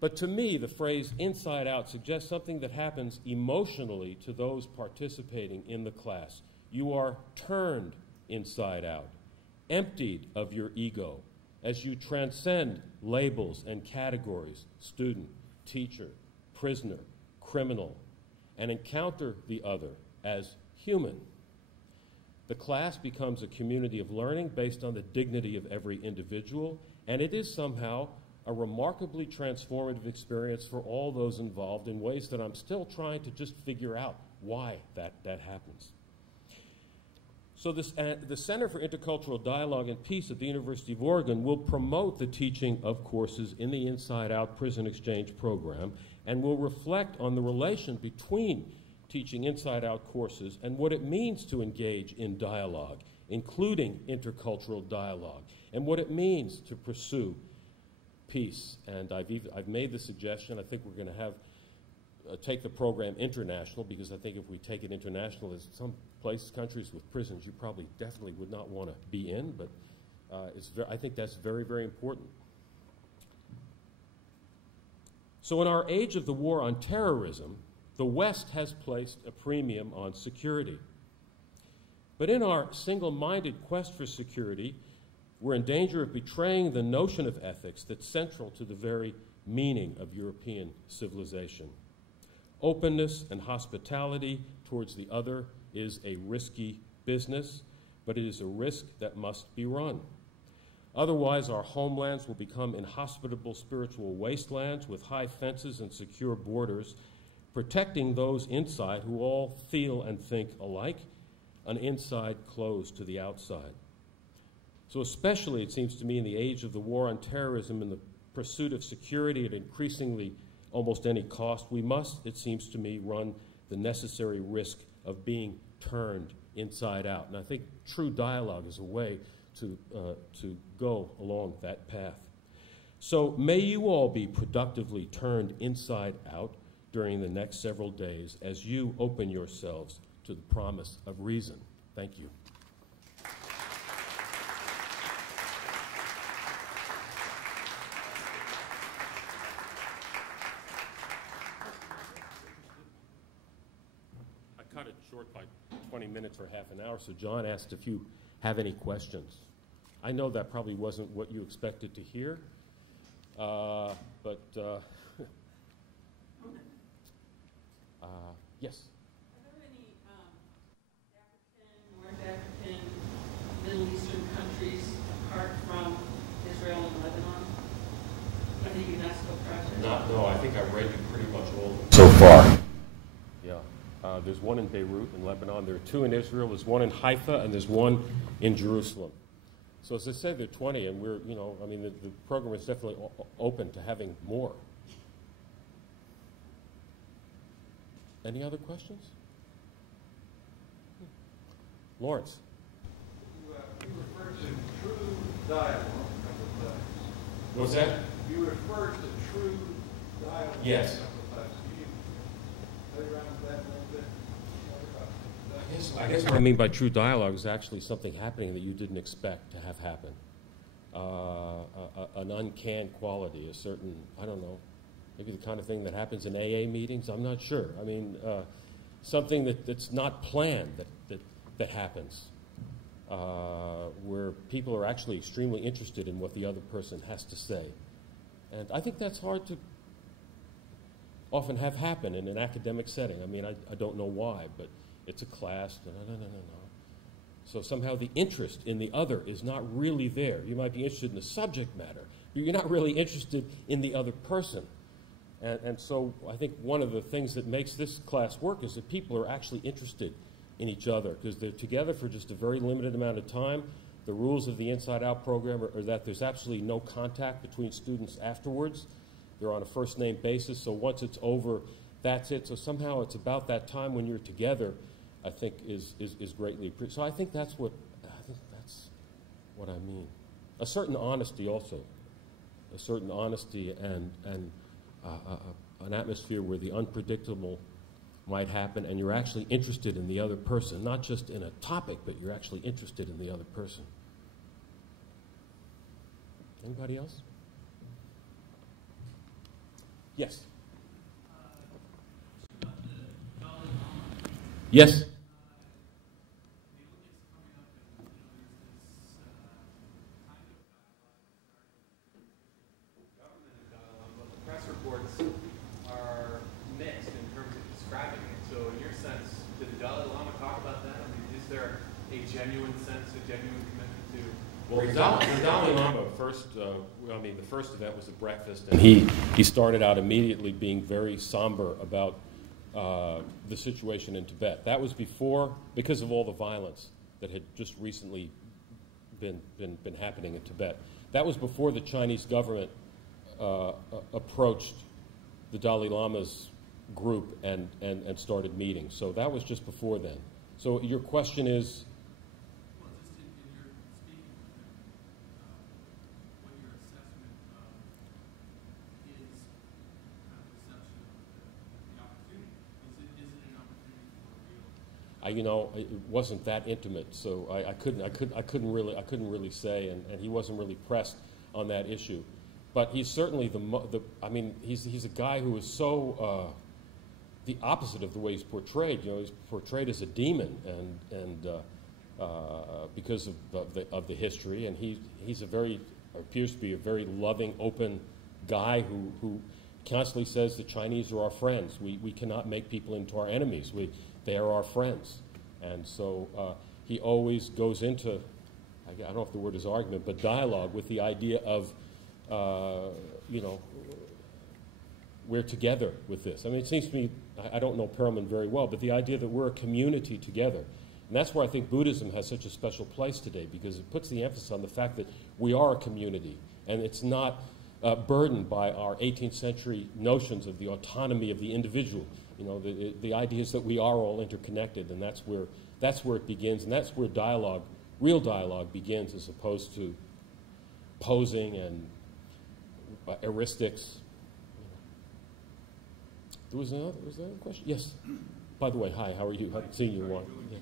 But to me, the phrase inside out suggests something that happens emotionally to those participating in the class. You are turned inside out, emptied of your ego, as you transcend labels and categories, student, teacher, prisoner, criminal, and encounter the other as human. The class becomes a community of learning based on the dignity of every individual, and it is somehow a remarkably transformative experience for all those involved in ways that I'm still trying to just figure out why that happens. So the Center for Intercultural Dialogue and Peace at the University of Oregon will promote the teaching of courses in the Inside Out Prison Exchange program and will reflect on the relation between teaching Inside Out courses and what it means to engage in dialogue, including intercultural dialogue, and what it means to pursue peace. And I've made the suggestion, I think we're going to have take the program international, because I think if we take it international, there's some countries with prisons you probably definitely would not want to be in, but I think that's very, very important. So in our age of the war on terrorism, the West has placed a premium on security. But in our single-minded quest for security, we're in danger of betraying the notion of ethics that's central to the very meaning of European civilization. Openness and hospitality towards the other is a risky business, but it is a risk that must be run. Otherwise, our homelands will become inhospitable spiritual wastelands with high fences and secure borders, protecting those inside who all feel and think alike, an inside closed to the outside. So especially, it seems to me, in the age of the war on terrorism and the pursuit of security at increasingly almost any cost, we must, it seems to me, run the necessary risk of being turned inside out. And I think true dialogue is a way to go along that path. So may you all be productively turned inside out during the next several days as you open yourselves to the promise of reason. Thank you. I cut it short by 20 minutes or half an hour, so John asked if you have any questions. I know that probably wasn't what you expected to hear, but yes? Are there any African, North African, Middle Eastern countries apart from Israel and Lebanon in the UNESCO project? No, I think I've read you pretty much all of them so far. Yeah. There's one in Beirut in Lebanon. There are two in Israel. There's one in Haifa, and there's one in Jerusalem. So as I said, there are 20, and we're, the program is definitely open to having more. Any other questions? Lawrence. You referred to true dialogue. What's that? You refer to true dialogue. Yes. Can you play around with that a little bit? I guess what I mean by true dialogue is actually something happening that you didn't expect to have happen. An uncanned quality, a certain, I don't know, maybe the kind of thing that happens in AA meetings, I'm not sure. I mean, something that's not planned that happens, where people are actually extremely interested in what the other person has to say. And I think that's hard to often have happen in an academic setting. I mean, I don't know why, but it's a class, no. So somehow the interest in the other is not really there. You might be interested in the subject matter, but you're not really interested in the other person. And so I think one of the things that makes this class work is that people are actually interested in each other because they're together for just a very limited amount of time. The rules of the Inside Out program are that there's absolutely no contact between students afterwards. They're on a first-name basis, so once it's over, that's it. So somehow it's about that time when you're together, I think, is greatly appreciated. So I think that's what I mean. A certain honesty also, a certain honesty and an atmosphere where the unpredictable might happen and you're actually interested in the other person, not just in a topic, but you're actually interested in the other person. Anybody else? Yes. Yes. Genuine sense, a genuine commitment to. Well, the Dalai Lama first, the first event was a breakfast, and he started out immediately being very somber about the situation in Tibet. That was because of all the violence that had just recently been happening in Tibet. That was before the Chinese government approached the Dalai Lama's group and started meeting. So that was just before then. So your question is. It wasn't that intimate, so I couldn't really say, and he wasn't really pressed on that issue. But he's certainly he's a guy who is so the opposite of the way he's portrayed. He's portrayed as a demon, and because of the history, and he's appears to be a very loving, open guy who constantly says the Chinese are our friends. We cannot make people into our enemies. They are our friends. And so he always goes into, I don't know if the word is argument, but dialogue with the idea of, we're together with this. I mean, it seems to me, I don't know Perelman very well, but the idea that we're a community together. And that's where I think Buddhism has such a special place today, because it puts the emphasis on the fact that we are a community, and it's not burdened by our 18th century notions of the autonomy of the individual. The idea is that we are all interconnected, and that's where it begins, and that's where real dialogue begins, as opposed to posing and heuristics. Was there another question? Yes. By the way, hi. How are you? Haven't seen you in a while. Yeah.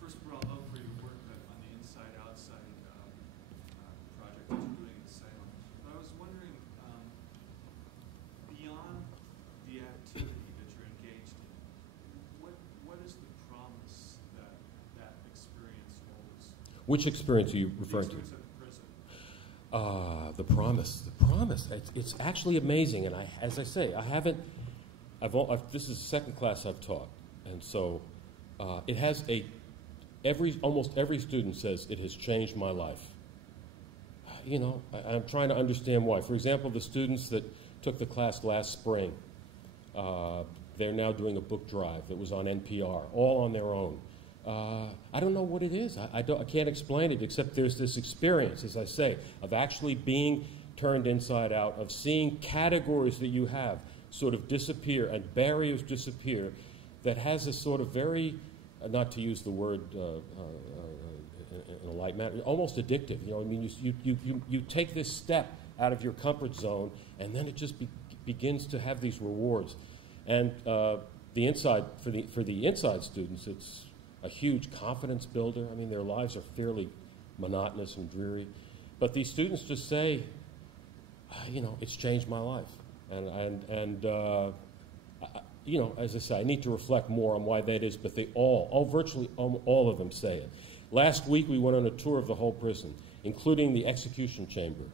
First of all, I'll love for your work on the Inside Outside project that you're doing in the Salem. But I was wondering, beyond the activity that you're engaged in, what is the promise that experience holds? Which experience are you referring to? The promise. It's actually amazing, and as I say, this is the second class I've taught, and so it has almost every student says it has changed my life. I'm trying to understand why. For example, the students that took the class last spring, they're now doing a book drive that was on NPR, all on their own. I don't know what it is. I can't explain it, except there's this experience, as I say, of actually being turned inside out, of seeing categories that you have sort of disappear and barriers disappear, that has a sort of very, not to use the word in a light manner, almost addictive. You know, I mean, you take this step out of your comfort zone, and then it just begins to have these rewards. And the inside for the inside students, it's a huge confidence builder. I mean, their lives are fairly monotonous and dreary, but these students just say, you know, it's changed my life, and you know, as I say, I need to reflect more on why that is, but they virtually all of them say it. Last week we went on a tour of the whole prison, including the execution chamber.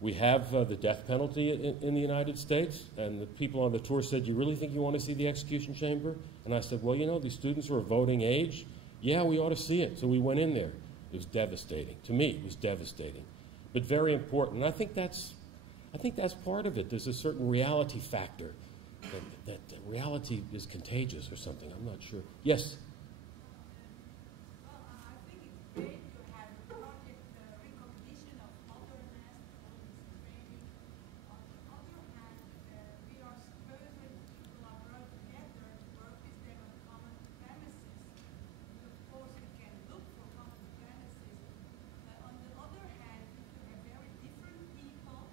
We have the death penalty in the United States, and the people on the tour said, "You really think you want to see the execution chamber?" And I said, "Well, you know, these students are of voting age. Yeah, we ought to see it." So we went in there. It was devastating. To me, it was devastating, but very important. And I think that's part of it. There's a certain reality factor. That reality is contagious or something. I'm not sure. Yes? Well, I think it's great to have a project recognition of otherness, training. On the other hand, we are supposed to collaborate together to work with them on common premises. Of course, we can look for common premises. On the other hand, if you have very different people,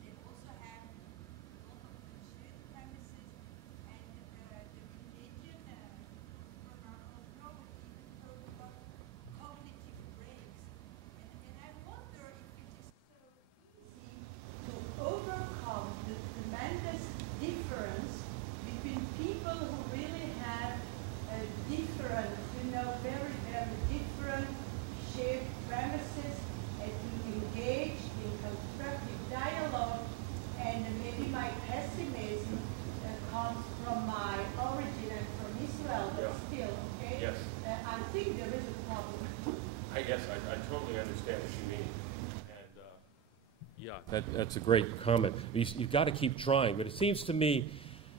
they also have a lot of shared premises, and the Canadian from our own knowledge even talk about cognitive breaks. And I wonder if it is so easy to overcome the tremendous difference between people who really have different, very, very different shared premises, and to engage in constructive dialogue. And maybe my pessimism comes from my origin and from Israel, but still, okay? Yes. I think there is a problem. I totally understand what you mean. And yeah, that's a great comment. You've got to keep trying, but it seems to me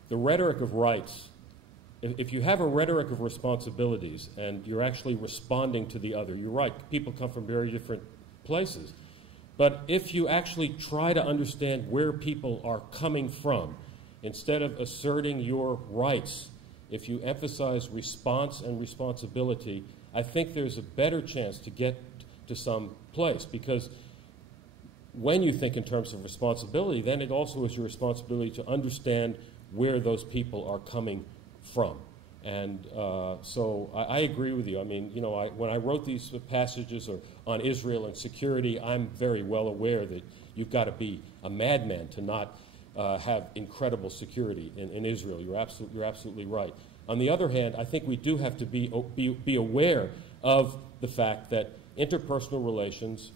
the rhetoric of rights, if you have a rhetoric of responsibilities and you're actually responding to the other, you're right, people come from very different places. But if you actually try to understand where people are coming from, instead of asserting your rights, if you emphasize response and responsibility, I think there's a better chance to get to some place. Because when you think in terms of responsibility, then it also is your responsibility to understand where those people are coming from. And so I agree with you. I mean, you know, when I wrote these passages on Israel and security, I'm very well aware that you've got to be a madman to not have incredible security in Israel. You're absolutely right. On the other hand, I think we do have to be aware of the fact that interpersonal relations,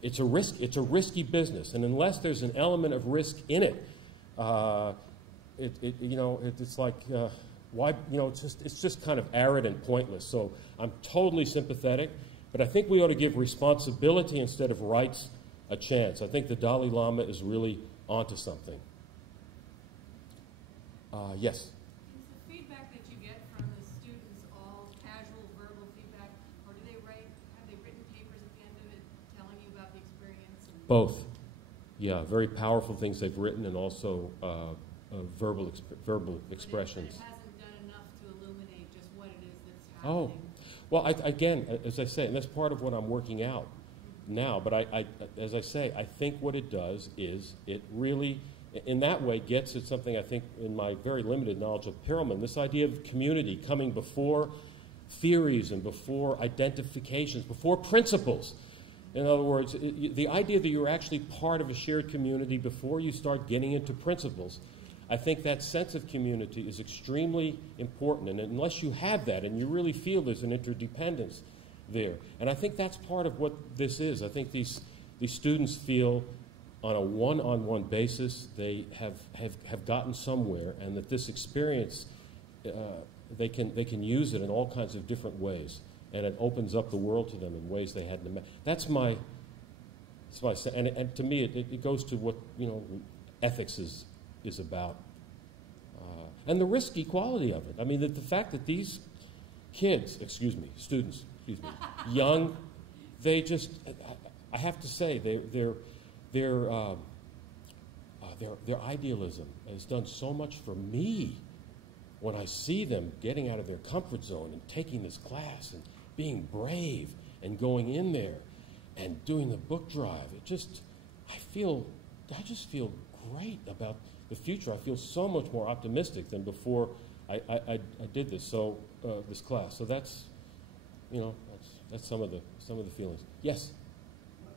it's a risky business, and unless there's an element of risk in it, it's like. Why, you know, it's just kind of arid and pointless. So I'm totally sympathetic, but I think we ought to give responsibility instead of rights a chance. I think the Dalai Lama is really onto something. Yes? Is the feedback that you get from the students all casual, verbal feedback, or have they written papers at the end of it telling you about the experience? Both. Yeah, very powerful things they've written, and also verbal expressions. But it hasn't done enough to illuminate just what it is that's happening. Oh, well, again, as I say, and that's part of what I'm working out now, but as I say, I think what it does is it really, in that way, gets at something I think in my very limited knowledge of Perelman, this idea of community coming before theories and before identifications, before principles. In other words, the idea that you're actually part of a shared community before you start getting into principles, I think that sense of community is extremely important. And unless you have that and you really feel there's an interdependence there, and I think that's part of what this is. I think these students feel on a one-on-one basis they have gotten somewhere, and that this experience, they can use it in all kinds of different ways. And it opens up the world to them in ways they hadn't imagined. That's my and to me, it goes to what, you know, ethics is about. And the risky quality of it. I mean, the fact that these students, young, they just, I have to say, their idealism has done so much for me when I see them getting out of their comfort zone and taking this class and being brave and going in there and doing the book drive. I just feel great about the future. I feel so much more optimistic than before I did this. So this class. So that's, you know, that's some of the feelings. Yes. What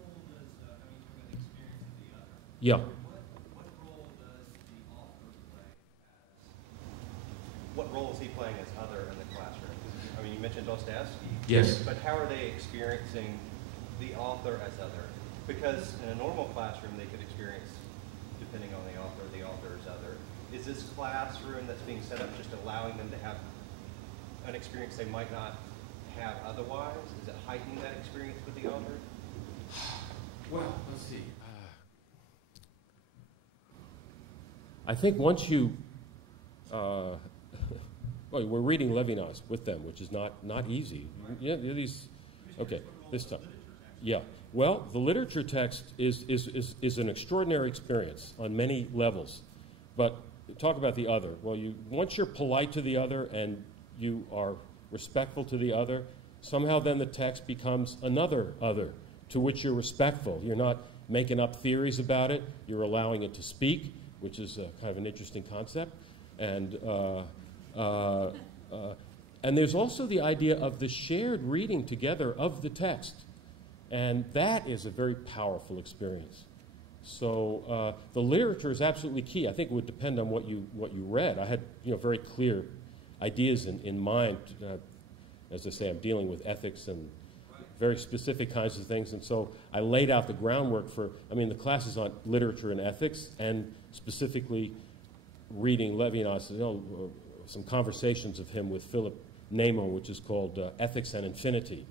role does from an experience of the other? Yeah. What role does the author play as? What role is he playing as other in the classroom? I mean, you mentioned Dostoevsky. Yes. But how are they experiencing the author as other? Because in a normal classroom, they could experience, depending on the author as other. Is this classroom that's being set up just allowing them to have an experience they might not have otherwise? Is it heightening that experience with the author? Well, let's see. I think once you, well, we're reading Levinas with them, which is not easy. Yeah, these. Okay, this time. Yeah. Well, the literature text is an extraordinary experience on many levels. But talk about the other. Well, once you're polite to the other and you are respectful to the other, somehow then the text becomes another other to which you're respectful. You're not making up theories about it. You're allowing it to speak, which is kind of an interesting concept. And there's also the idea of the shared reading together of the text. And that is a very powerful experience. So the literature is absolutely key. I think it would depend on what you read. I had very clear ideas in mind. As I say, I'm dealing with ethics and very specific kinds of things. And so I laid out the groundwork for, the class is on literature and ethics, and specifically reading Levinas, some conversations of him with Philip Nemo, which is called Ethics and Infinity.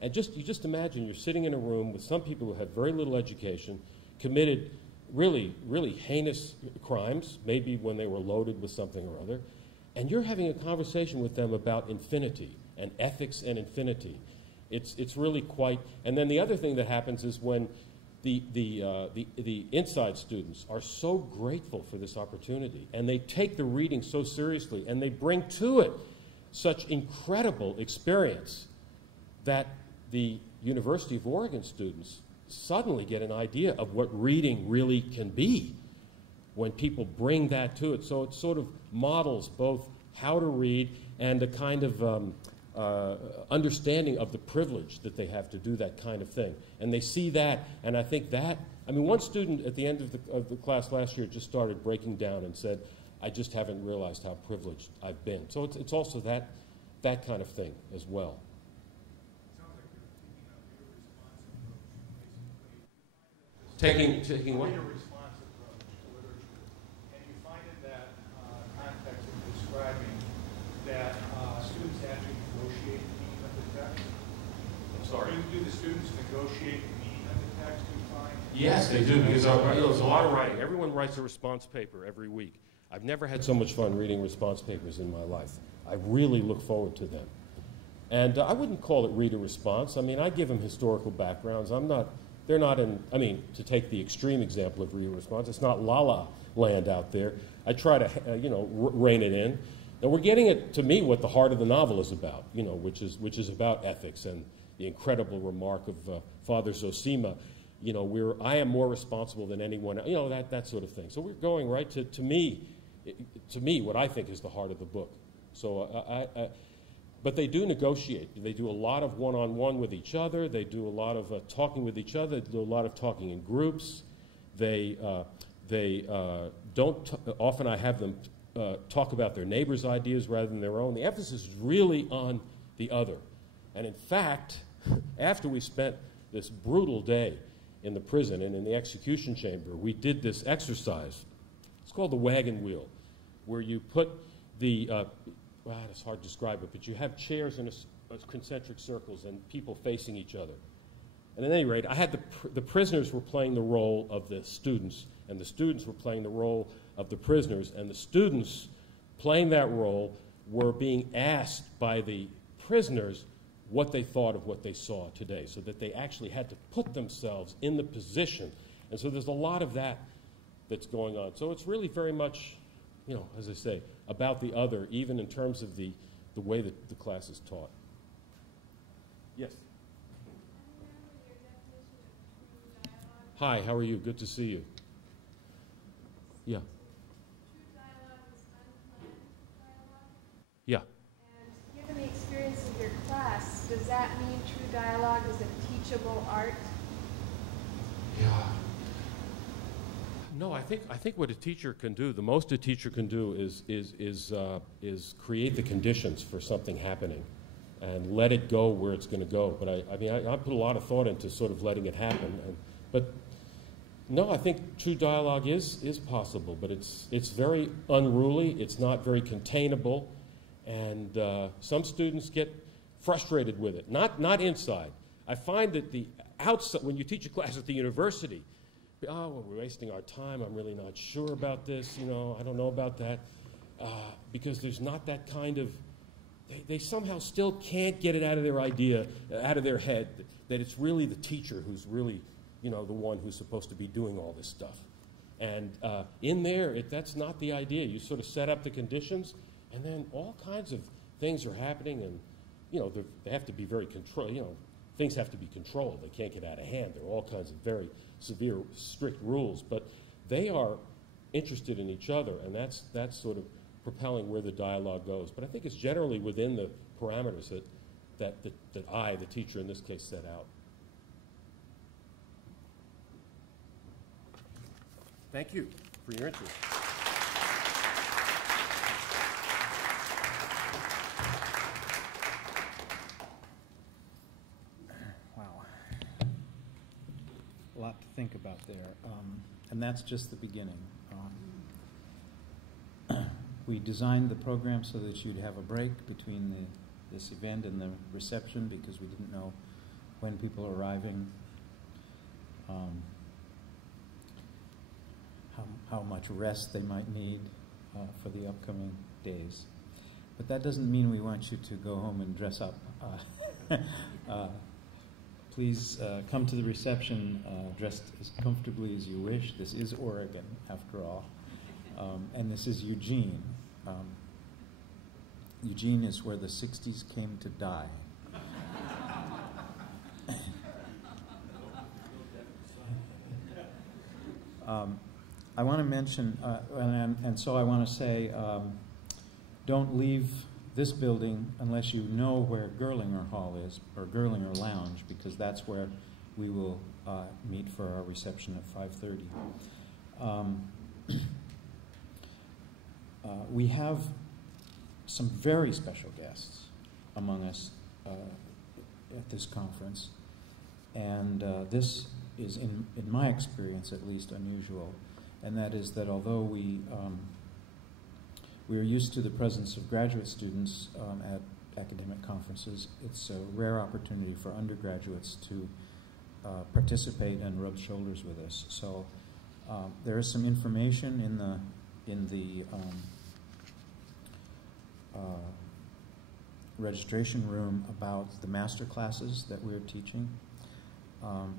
And you just imagine you're sitting in a room with some people who have very little education, committed really, really heinous crimes, maybe when they were loaded with something or other, and you're having a conversation with them about infinity and ethics and infinity. It's really quite. And then the other thing that happens is when the inside students are so grateful for this opportunity, and they take the reading so seriously, and they bring to it such incredible experience that the University of Oregon students suddenly get an idea of what reading really can be when people bring that to it. So it sort of models both how to read and a kind of understanding of the privilege that they have to do that kind of thing. And they see that, and I think that, one student at the end of the class last year just started breaking down and said, I just haven't realized how privileged I've been. So it's also that kind of thing as well. Taking what? Reader response approach to literature. And you find in that context of describing that students actually negotiate the meaning of the text. I'm sorry? Do the students negotiate the meaning of the text, you find? Yes, they do, because there's a lot of writing. Everyone writes a response paper every week. I've never had so much fun reading response papers in my life. I really look forward to them. And I wouldn't call it reader response. I give them historical backgrounds. They're not in, to take the extreme example of reader response, it's not La La Land out there. I try to, rein it in. And we're getting at, to me, what the heart of the novel is about, which is about ethics and the incredible remark of Father Zosima, I am more responsible than anyone, that sort of thing. So we're going right to me, what I think is the heart of the book. So but they do negotiate. They do a lot of one-on-one with each other. They do a lot of talking with each other. They do a lot of talking in groups. Often I have them talk about their neighbors' ideas rather than their own. The emphasis is really on the other. And in fact, after we spent this brutal day in the prison and in the execution chamber, we did this exercise. It's called the Wagon Wheel, where you put the it's hard to describe it, but you have chairs in concentric circles and people facing each other. And at any rate, I had the prisoners were playing the role of the students, and the students were playing the role of the prisoners, and the students playing that role were being asked by the prisoners what they thought of what they saw today, so that they actually had to put themselves in the position. And so there's a lot of that that's going on. So it's really very much, as I say, about the other, even in terms of the way that the class is taught. Yes. Hi, how are you? Good to see you. Yeah. True dialogue is unplanned dialogue. Yeah. And given the experience of your class, does that mean true dialogue is a teachable art? Yeah. No, I think what a teacher can do, the most a teacher can do is create the conditions for something happening, and let it go where it's going to go. But I put a lot of thought into sort of letting it happen. But no, I think true dialogue is possible, but it's very unruly. It's not very containable, and some students get frustrated with it. Not inside. I find that the outside, when you teach a class at the university, well, we're wasting our time. I'm really not sure about this. I don't know about that, because there's not that kind of. They somehow still can't get it out of their idea, out of their head, that it's really the teacher who's really, the one who's supposed to be doing all this stuff. And in there, that's not the idea. You sort of set up the conditions, and then all kinds of things are happening, and they have to be very controlled. Things have to be controlled. They can't get out of hand. There are all kinds of very severe, strict rules, but they are interested in each other, and that's sort of propelling where the dialogue goes. But I think it's generally within the parameters that I, the teacher in this case, set out. Thank you for your interest. Wow. A lot to think about there. And that's just the beginning. We designed the program so that you'd have a break between this event and the reception, because we didn't know when people are arriving, how much rest they might need for the upcoming days. But that doesn't mean we want you to go home and dress up. Please come to the reception dressed as comfortably as you wish. This is Oregon, after all. And this is Eugene. Eugene is where the 60s came to die. I want to mention, and so I want to say, don't leave this building unless you know where Gerlinger Hall is, or Gerlinger Lounge, because that's where we will meet for our reception at 5:30. We have some very special guests among us at this conference, and this is, in my experience at least, unusual, and that is that although we are used to the presence of graduate students at academic conferences, it's a rare opportunity for undergraduates to participate and rub shoulders with us. So there is some information in the registration room about the master classes that we're teaching.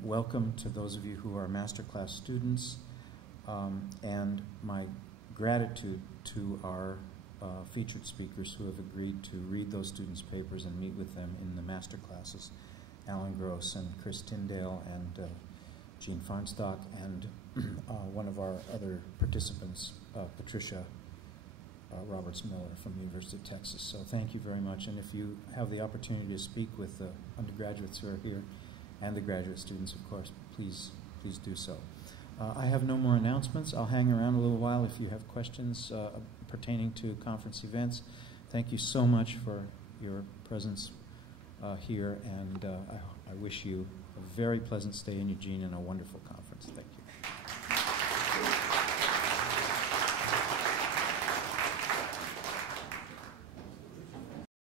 Welcome to those of you who are master class students, and my gratitude to our featured speakers who have agreed to read those students' papers and meet with them in the master classes, Alan Gross and Chris Tyndale and Jean Farnstock, and one of our other participants, Patricia Roberts-Miller from the University of Texas. So thank you very much, and if you have the opportunity to speak with the undergraduates who are here, and the graduate students, of course, please do so. I have no more announcements. I'll hang around a little while if you have questions pertaining to conference events. Thank you so much for your presence here, and I wish you a very pleasant stay in Eugene and a wonderful conference. Thank you.